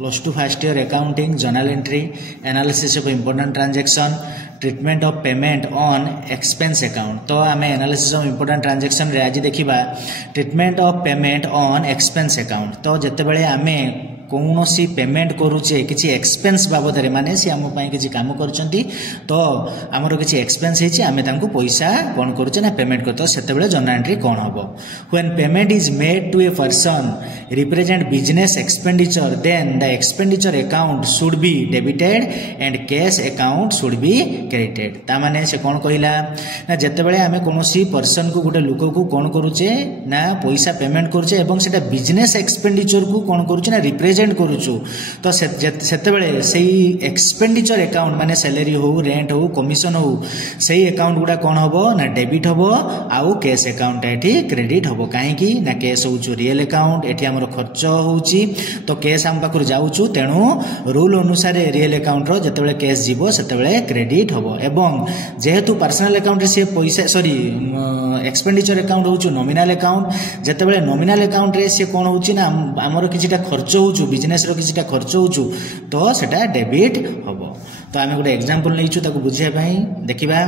Plus two first year accounting journal entry analysis of important transaction treatment of payment on expense account. तो आम analysis of important transaction रे आज देखिबा treatment of payment on expense account. तो जेतेबेले आमे कौन सी payment करुचे किसी एक्सपेंस बाबद माने सी आम किसी काम करचंती तो आमर किसी एक्सपेंस है आमे तांको पैसा कौन करुचे ना पेमेंट करते सेतेबेले जर्नल एंट्री कौन हबो। When payment is made to a person represent business expenditure then the expenditure account should be debited and cash account should be credited. ता माने से कौन कहिला ना जेतेबेले आमे कोनोसी पर्सन को गोटे लोक को कौन करुचे ना पैसा पेमेंट करुचे एवं सेटा बिजनेस एक्सपेंडिचर को कौन करुचे ना रिप्रेजेंट करूचु तो सेतेबेले सेही एक्सपेंडिचर अकाउंट माने सैलरी हो रेंट हो कमिशन हो सेही अकाउंट गुडा कौन हबो ना डेबिट हबो आउ कैश अकाउंट एठी क्रेडिट हबो। काहे कि ना कैश होउचु रियल अकाउंट एठी हमर खर्च होउची तो कैश हम पाखर जाउचु तेणु रूल अनुसार रियल अकाउंट रो जेतेबेले कैश जीवो सेतेबेले क्रेडिट हबो। एवं जेहेतु पर्सनल अकाउंट रे से पैसा सॉरी एक्सपेंडिचर अकाउंट होउचु नॉमिनल अकाउंट जेतेबेले नॉमिनल अकाउंट रे से कोन होउची ना हमर किछिटा खर्च होउचु बिजनेस रो किछिटा खर्च होउचु तो सेटा डेबिट हबो। तो आमे गोटे एग्जांपल लेइछु ताको बुझिया पई देखिबा।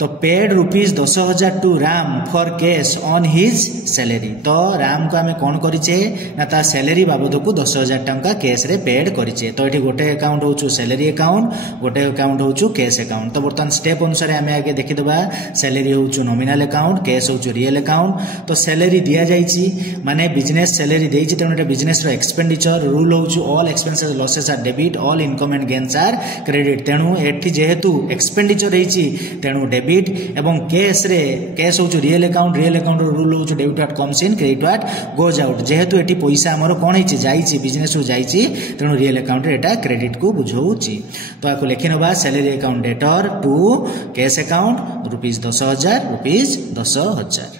तो paid ₹10,000 to Ram for cash on his salary. तो राम को आमे कौन करिचे ना ता सैलरी बाबद को 10,000 टंका कैश रे पेड करिचे। तो एठी गोटे अकाउंट होउचु सैलरी अकाउंट गोटे अकाउंट होउचु कैश अकाउंट। तो बर्तमान स्टेप अनुसार आमे आगे देखि दबा सैलरी होउचु नॉमिनल अकाउंट कैश होउचु रियल अकाउंट। तो सैलरी दिया जाईची माने बिजनेस सैलरी देईची तेनु एटा बिजनेस रो एक्सपेंडिचर रूल होउचु all expenses losses are debit all income and gains are credit. तेनु एठी जेहेतु एक्सपेंडिचर हेची तेनु डेबिट एवं कैश होउचु रियल अकाउंट रो rule होउचु debit what comes in credit what goes out. जेहेतु एटी पैसा हमर कोन हेची जाईची बिजनेस हो जाईची तेनु रियल अकाउंट रे एटा क्रेडिट को बुझौची। तो आको लेखिनबा salary account debtor to cash account ₹10,000 ₹10,000।